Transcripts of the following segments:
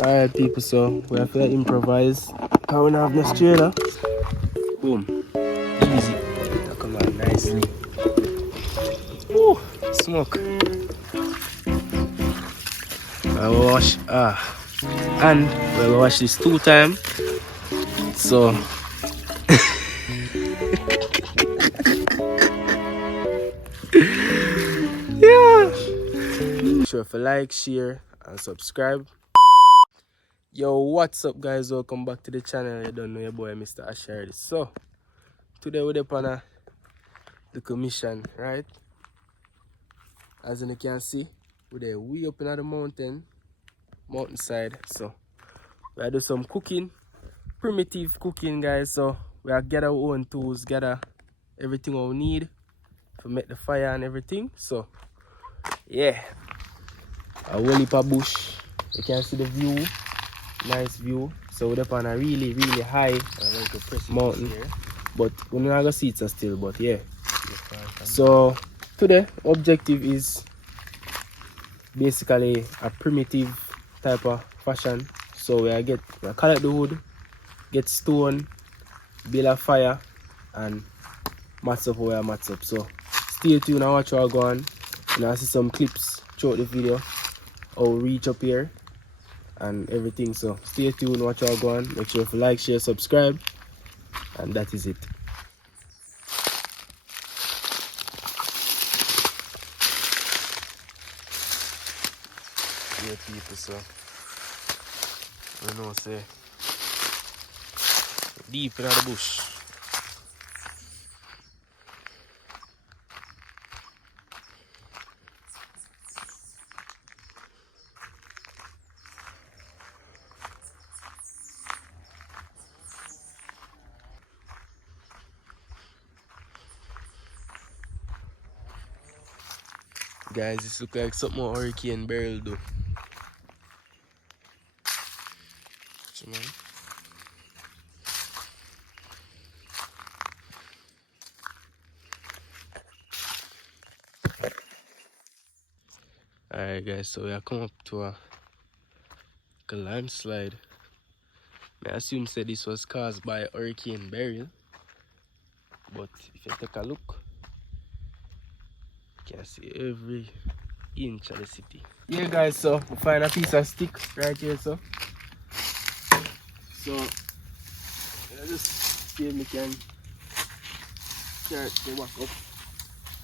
Alright people, so we have to improvise. How we not have no trailer. Boom. Easy. Now come on nicely. Woo! Smoke. I will wash and we will wash this 2 times. So yeah. Sure if you like, share and subscribe. Yo, what's up guys? Welcome back to the channel. You don't know your boy Mr. Ashari. So today we're upon the commission, right? As you can see, we're there way up in the mountainside. So we do some cooking, primitive cooking guys. So we gather our own tools, gather everything we need to make the fire and everything. So yeah, a whole heap of bush. You can see the view, nice view. So we're up on a really high mountain, but we're not gonna see it still. But yeah, so today objective is basically a primitive type of fashion. So we collect the wood, get stone, build a fire, and match up where I match up. So stay tuned and watch how I go on. And I see some clips throughout the video. I'll reach up here and everything. So stay tuned, watch how I go on. Make sure if you like, share, subscribe, and that is it. Yeah, people, so I know say deep in the bush. Guys, this looks like something a hurricane barrel do. Alright guys, so we are come up to a landslide. I assume say this was caused by Hurricane Beryl. But if you take a look, you can see every inch of the city. Yeah guys, so we find a piece of stick right here, so I just see if we can start the walk up.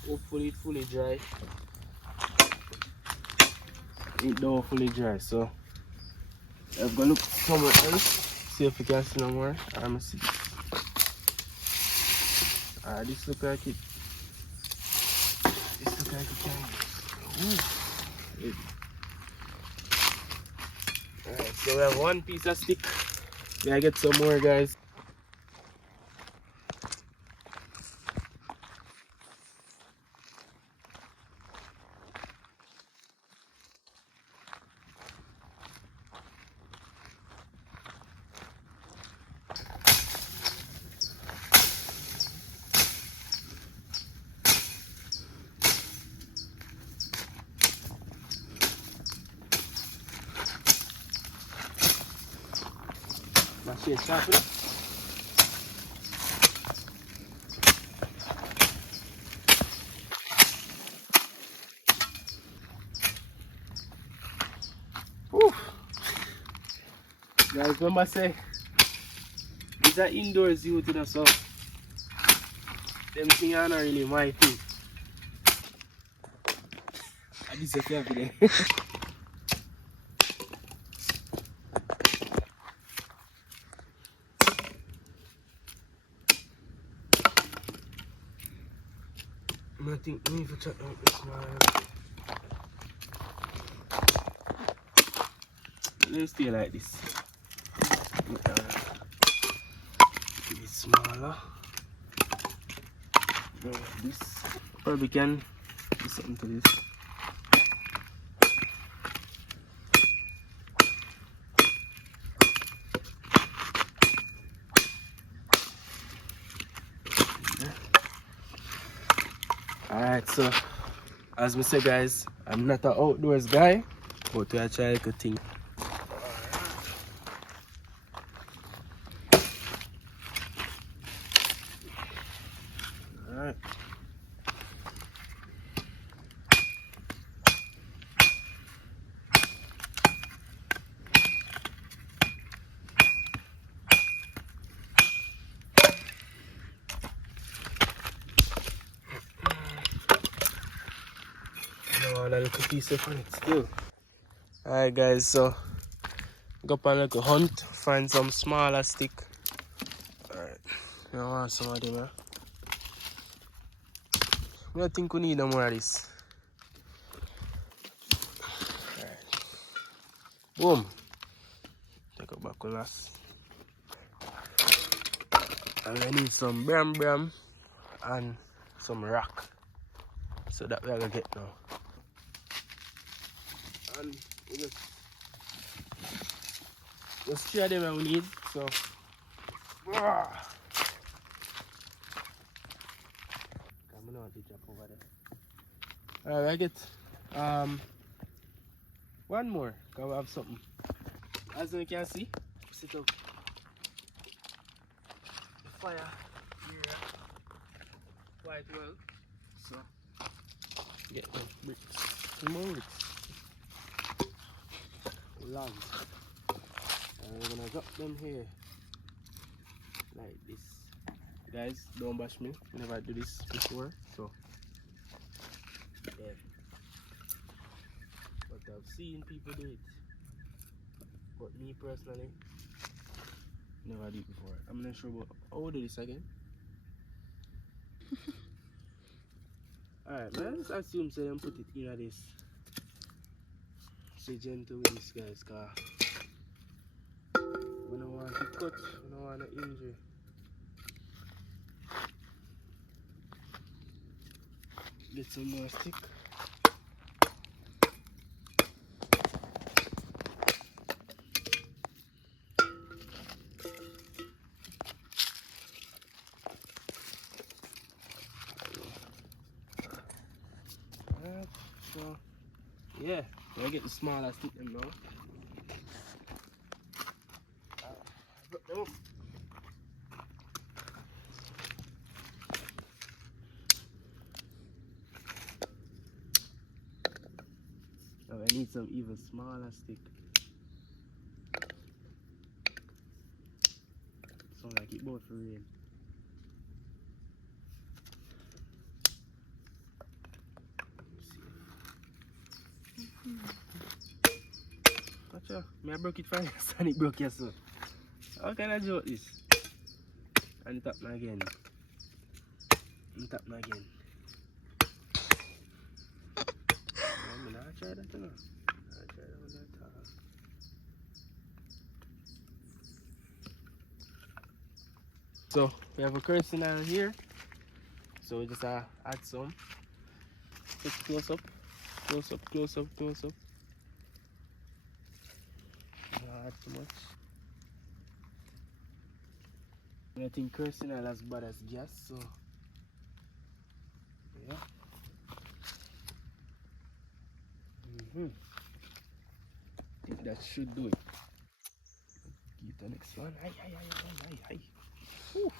Hopefully it's fully dry. It don't fully dry, so I'm gonna look somewhere else, see if we can see no more. I'm gonna see. This look like it. This look like it can. Alright, so we have one piece of stick. We gotta get some more guys. Machine sharp enough. Guys, remember say it's an indoors youth, you know, so them things are not really my thing. I just say every day. I think we need to check out this one. Let's stay like this. Make it smaller. This probably can do something to this. Alright, so as we say guys, I'm not an outdoors guy, but we are trying to think. The piece of on it still. Alright guys, so go up on a little hunt, find some smaller stick. Alright, I want some of them. I don't think we need no more of this. Alright. Boom. Take a back last. And I need some bram and some rock. So that we are gonna get now. And we just three of them that we need. So I'm gonna want to jump over there. Alright, I get one more, because we have something. As you can see, sit up the fire here quite well. So get the bricks. Some more bricks. Long. And we're gonna drop them here. Like this. Guys, don't bash me. Never do this before. So yeah. But I've seen people do it. But me personally, never did it before. I'm not sure about how to do this again. Alright, man, let's assume so them put it in this. Stay gentle with this guys, cause we don't want to cut, we don't want to injure. Get some more stick. So yeah, I get the smaller stick them now. Put them up. Now I need some even smaller stick. Sound like it about for rain. Watch out, I broke it fine and it broke yourself. How can I joke this? And tap me again. And tap me again. I'm gonna try that now. I'll try that one that time. So we have a kerosene oil here. So we just add some. Take close up. Close up, close up, close up. Not add too much. I think kerosene oil as bad as gas, so yeah. I think that should do it. Get the next one. Hi. Whew.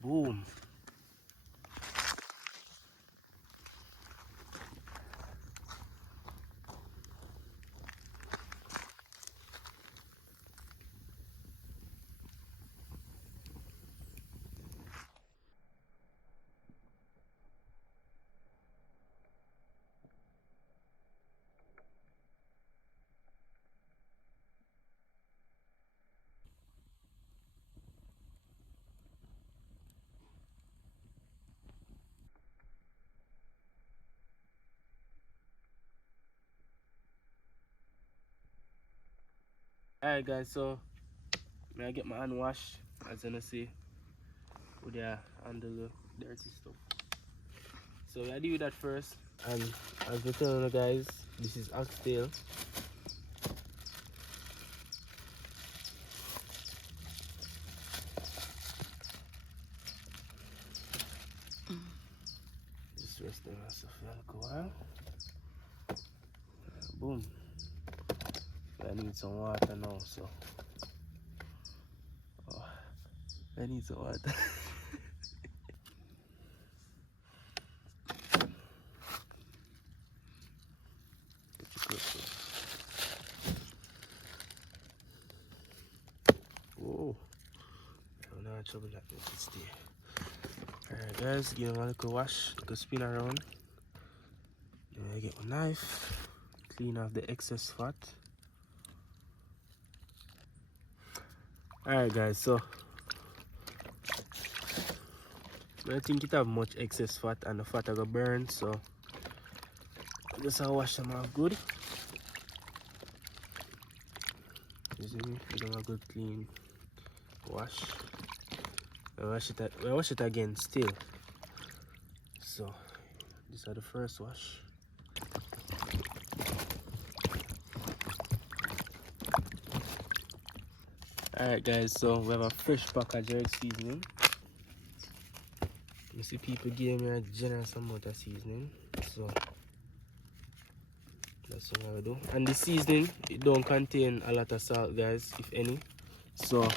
Boom. Alright guys, so I get my hand wash, as you can see, with the handle the dirty stuff. So I do that first, and as we tell you guys, this is oxtail. Just rest the rest of a while. Boom. I need some water now, so I need some water. Oh, I'm not trouble like this stay. Alright guys, give them a little wash, little spin around. Then I get my knife, clean off the excess fat. Alright guys, so I don't think it have much excess fat and the fat I go burn, so I just wash them off good. You see me? Give them a good clean wash. I wash it again still. So these are the first wash. Alright guys, so we have a fresh pack of jerk seasoning. You see people give me a generous amount of seasoning, so that's what I do. And the seasoning, it don't contain a lot of salt guys, if any, so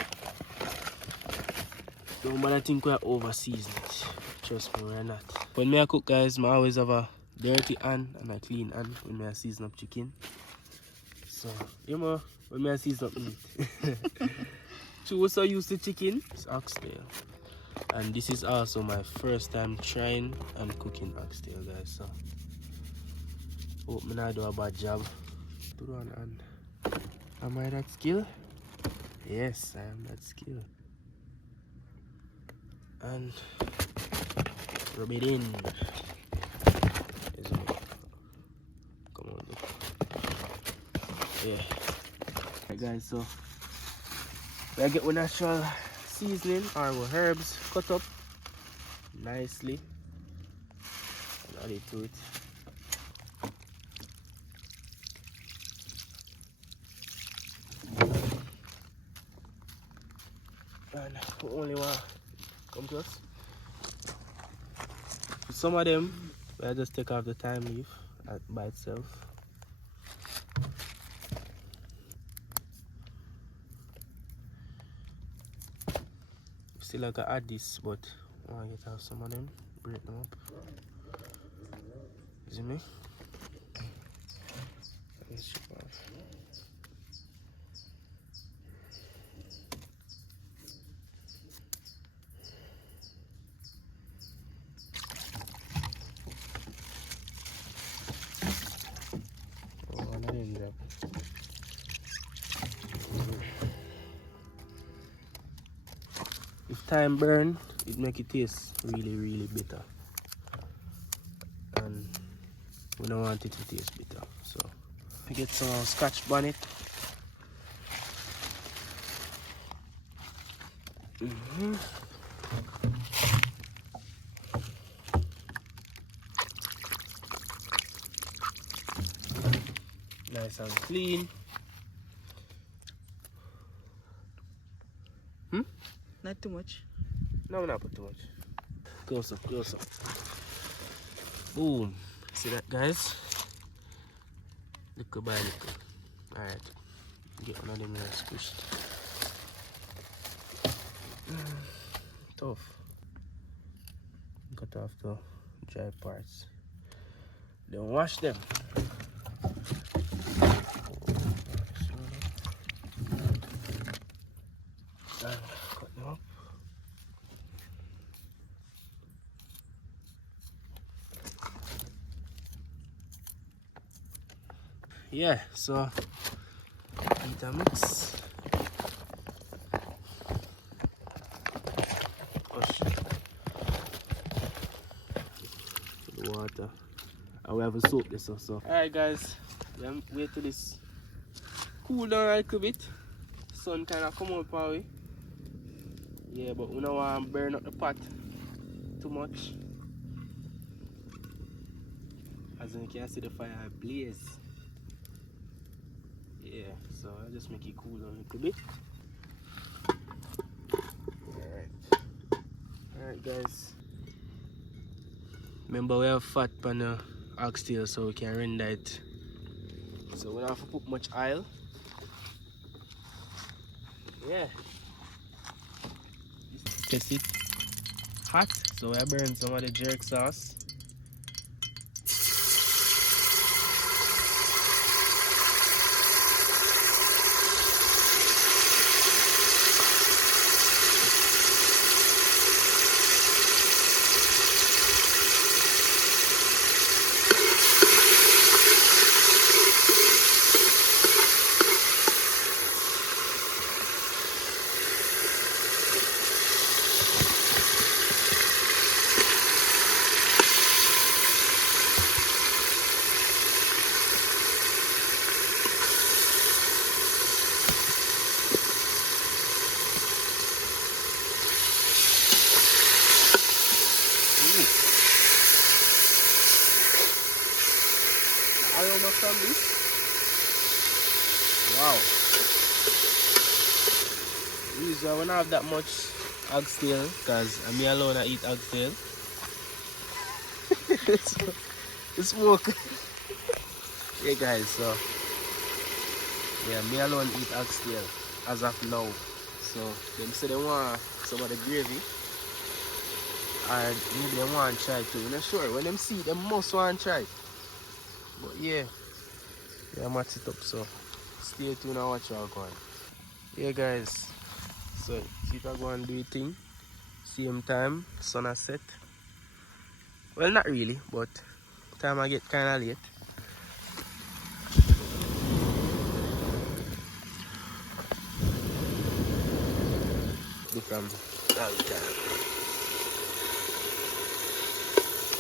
don't bother think we're over seasoned. Trust me, we're not. When I cook guys, I always have a dirty hand and a clean hand when I season up chicken. So you know, when I season up meat. We're so used to chicken, it's oxtail. And this is also my first time trying and cooking oxtail guys, so hope me not do a bad job. Put on hand. Am I that skilled? Yes, I am that skilled. And rub it in. Come on, look. Yeah. Alright guys, so I get one natural seasoning or with herbs cut up nicely and add it to it. And only one come to us. For some of them, I just take off the thyme leaf by itself. Still I can add this, but I want to get out some of them, break them up. You see me? Let's chip off. If thyme burn, it make it taste really bitter, and we don't want it to taste bitter. So I get some Scotch bonnet. Nice and clean. Not too much. No, not put too much. Close up, close up. Boom. See that guys? Little by little. Alright. Get one of them here squished. Tough. Cut off the dry parts. Then wash them. And cut them up. Yeah, so eat a mix. Wash the water. And we have a soap this also. Alright guys, wait till this cool down a little bit. Sun kinda come up our way. Yeah, but we don't want to burn up the pot too much. As you can see the fire blaze. Yeah, so I'll just make it cool down a little bit. Alright guys. Remember we have fat on the oxtail so we can render it. So we don't have to put much oil. Yeah. Test it hot, so I burn some of the jerk sauce. on this. Wow. Usually I don't have that much oxtail because I'm me alone I eat oxtail. So, the smoke. Yeah guys, so yeah, me alone eat oxtail as of now. So them say they want some of the gravy. And maybe they want to try too. I'm not sure. When them see it, they must want to try. But yeah, yeah, match it up. So stay tuned and watch how going. Yeah guys, so keep on going do your thing. Same time, sun has set. Well, not really, but time I get kind of late. From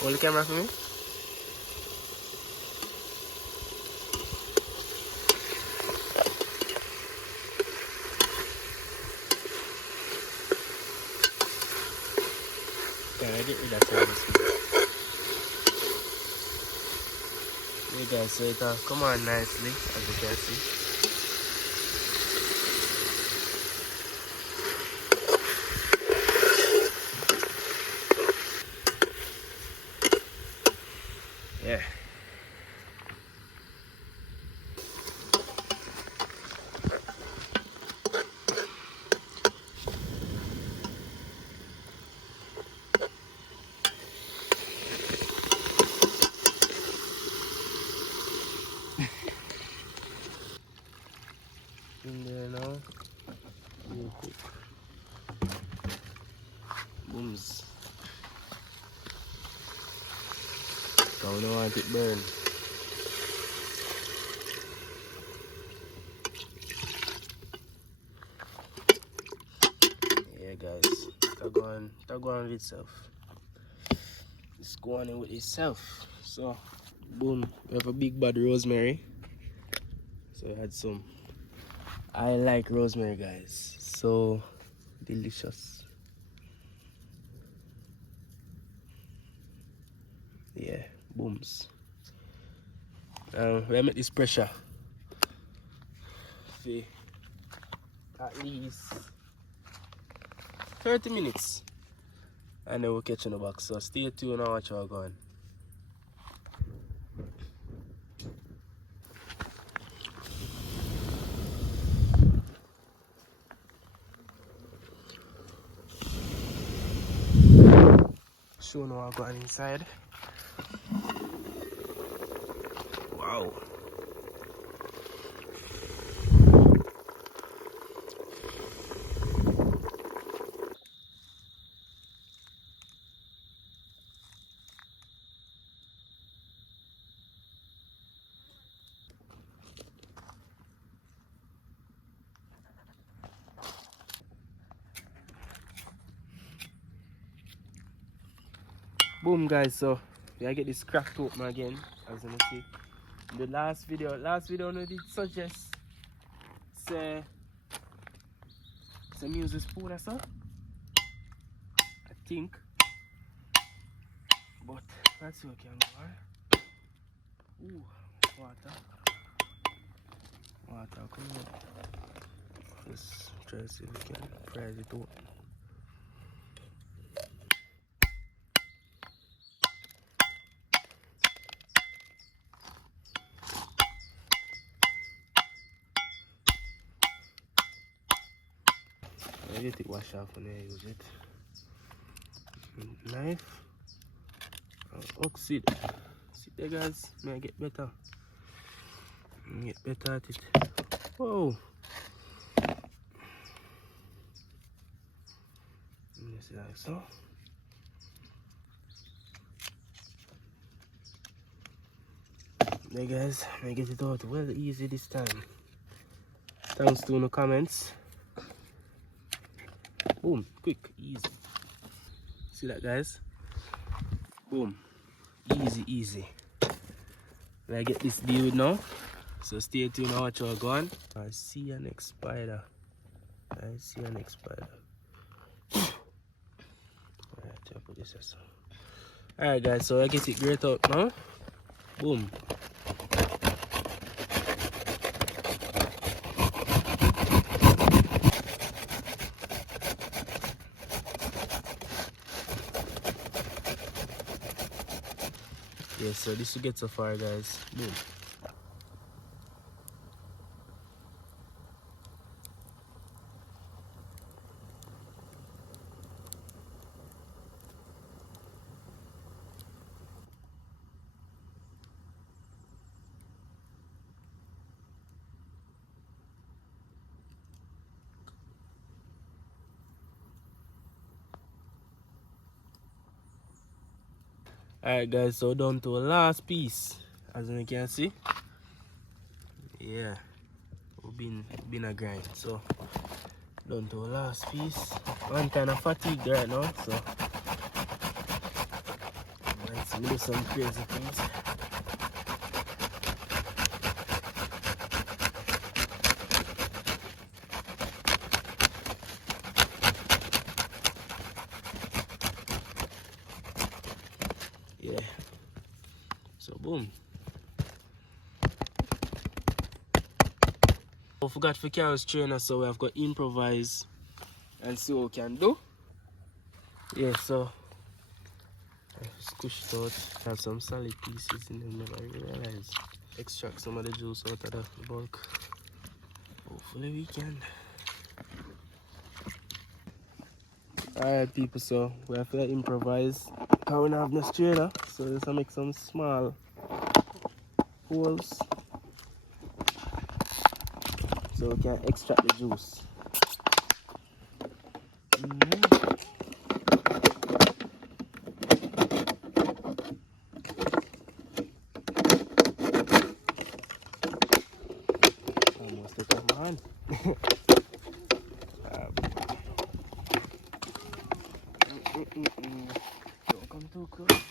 hold the camera for me. Can I get rid of this? Yeah guys, so it come on nicely as you can see. Yeah. In there now. Real quick. Booms. So we don't want it burn. Yeah guys, tag on with itself. It's going in with itself. So boom, we have a big bad rosemary. So I had some. I like rosemary guys. So delicious. Yeah, booms. We make this pressure for at least 30 minutes. And then we'll catch in the box. So stay tuned and watch how we're going. Show now what going inside. Wow. Boom guys, so we get this cracked open again, as you can see. In the last video I did suggest say some use a spoon or so. I think. But let's see what can go on. Ooh, water. Water come up. Let's try to see if we can prise it open. I get it wash off when I use it. Knife. Oxide. See there guys, may I get better. Get better at it. Whoa. Just like so. There guys, I get it out well easy this time. Thanks to the comments. Boom, quick, easy. See that guys? Boom, easy. I get this deal now. So stay tuned and watch how it's going. I see an next spider. Alright, I'll put this as well. Alright guys, so I get it great out now. Boom. so this will get so far, guys. Boom. Alright guys, so down to the last piece. As you can see. Yeah. We've been a grind. So down to the last piece. I'm kinda fatigued right now, so might see me do some crazy things. Yeah. So boom. I forgot for carry strainer, so we have got improvise and see what we can do. Yeah, so I squished out. Have some solid pieces in them, never realize. Extract some of the juice out of the bulk. Hopefully we can. Alright people, so we have to improvise. Because we don't have no strainer, so just make some small holes so we can extract the juice. Almost took off my hand. Don't come too close.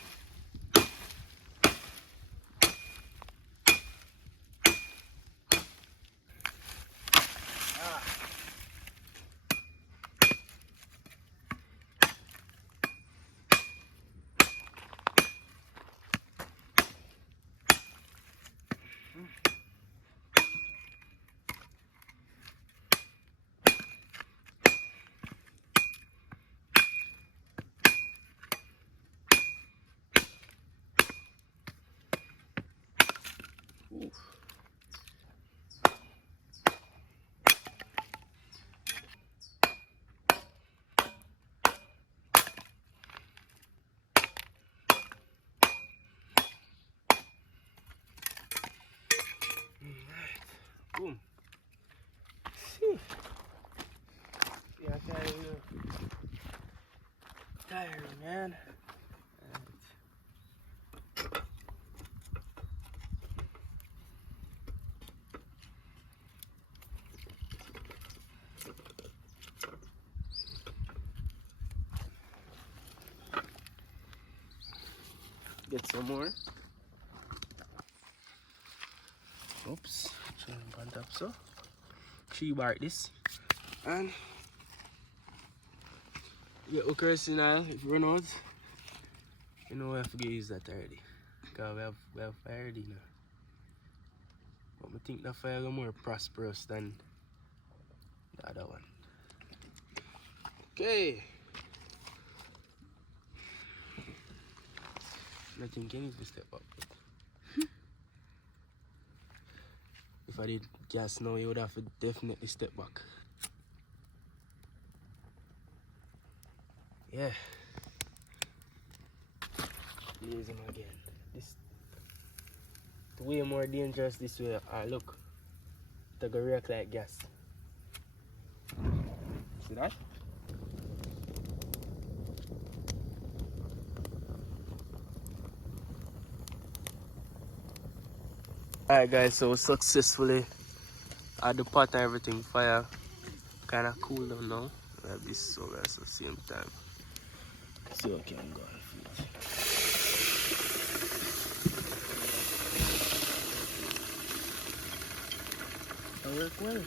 Boom. Yeah, tired, man. Get some more. Oops. Try and plant up so. 3 bar this. And get hookers in all. If you run out, you know we have to use that already. Because we have fire already now. But I think the fire is more prosperous than the other one. Okay. I think you need to step up. If I did gas now, you would have to definitely step back. Yeah. Blaze him again. This way more dangerous this way. Look. It's gonna react like gas. See that? Alright guys, so successfully had the pot and everything fire. Kinda cool down now. We have this over at the same time. See what can go on for it. That work well.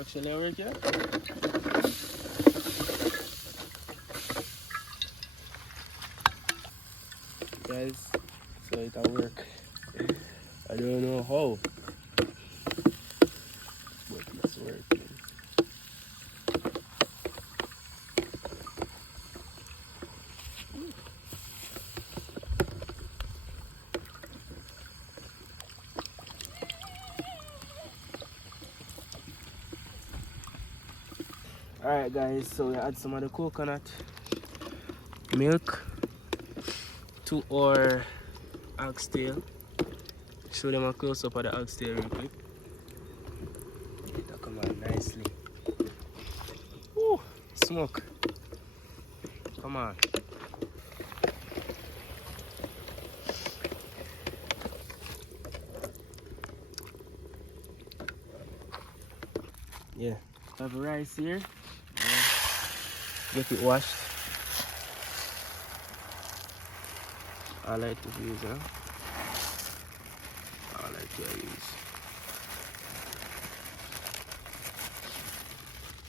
Actually work, yeah? Guys, so it'll work. I don't know how, but it's working. Alright guys, so we add some of the coconut milk to our oxtail. Show them a close up of the oxtail real quick. That come on nicely. Ooh, smoke. Come on. Yeah, have rice here. Get it washed. I like to use, huh? I like to use.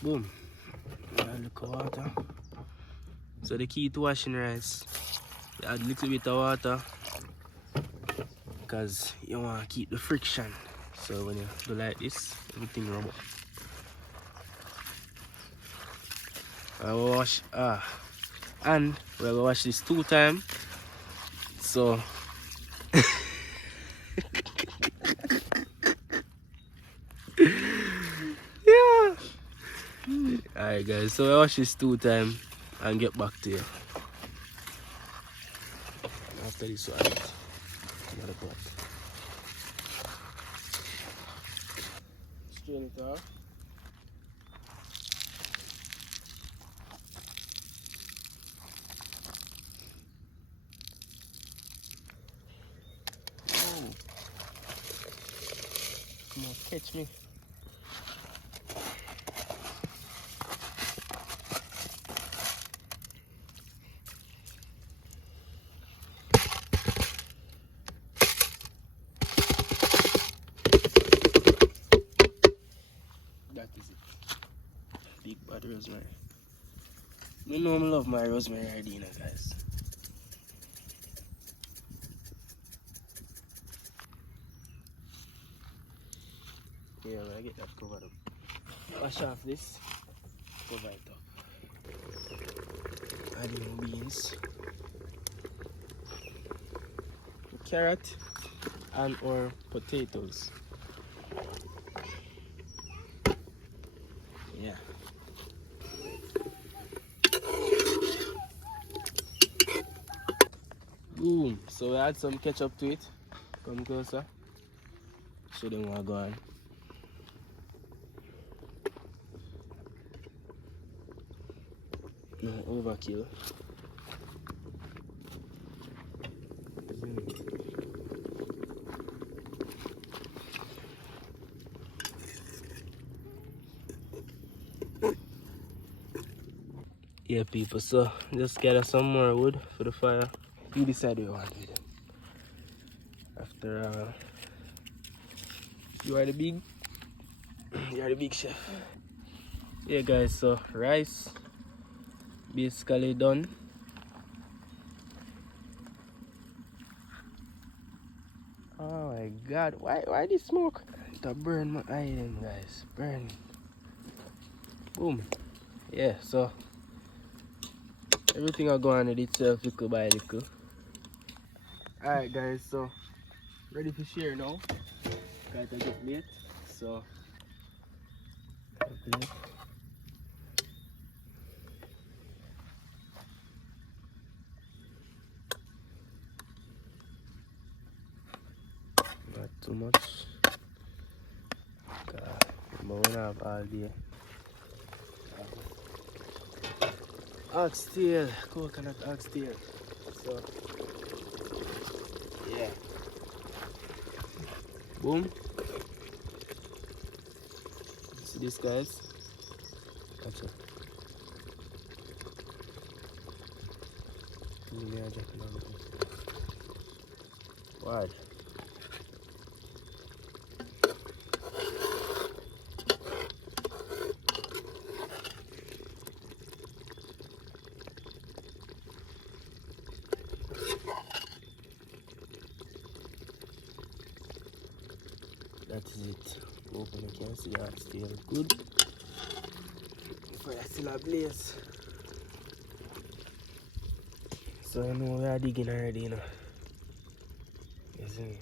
Boom. Add look of water. So the key to washing rice, you add a little bit of water because you want to keep the friction. So when you do like this, everything rub up. I will wash and we're gonna wash this 2 times. So yeah. Alright guys, so I wash this 2 times and get back to you. After this one, another pot. Strain it off. Oh. Come on, catch me. That is it. Big bad rosemary. You know I love my rosemary idea, guys. Yeah, I get that covered up. Wash off this, cover it up. Adding beans, carrot, and or potatoes. Yeah. Boom. So we add some ketchup to it. Come closer. Show them what go on. No overkill. Yeah, people. So just gather some more wood for the fire. You decide what you want with them. After you are the big chef. Yeah guys, so rice basically done. Oh my god, why this smoke? To burn my eye them guys. Burn. Boom. Yeah, so everything will go on with itself little by little. Alright guys, so ready to share now. Got to get late. So not too much. But we don't have all day. Oxtail, coconut oxtail. So yeah. Boom. See this guys? Watch out. What? That is it. Open you can see that still good. Fire still ablaze. So you know we are digging already, you know. You see me?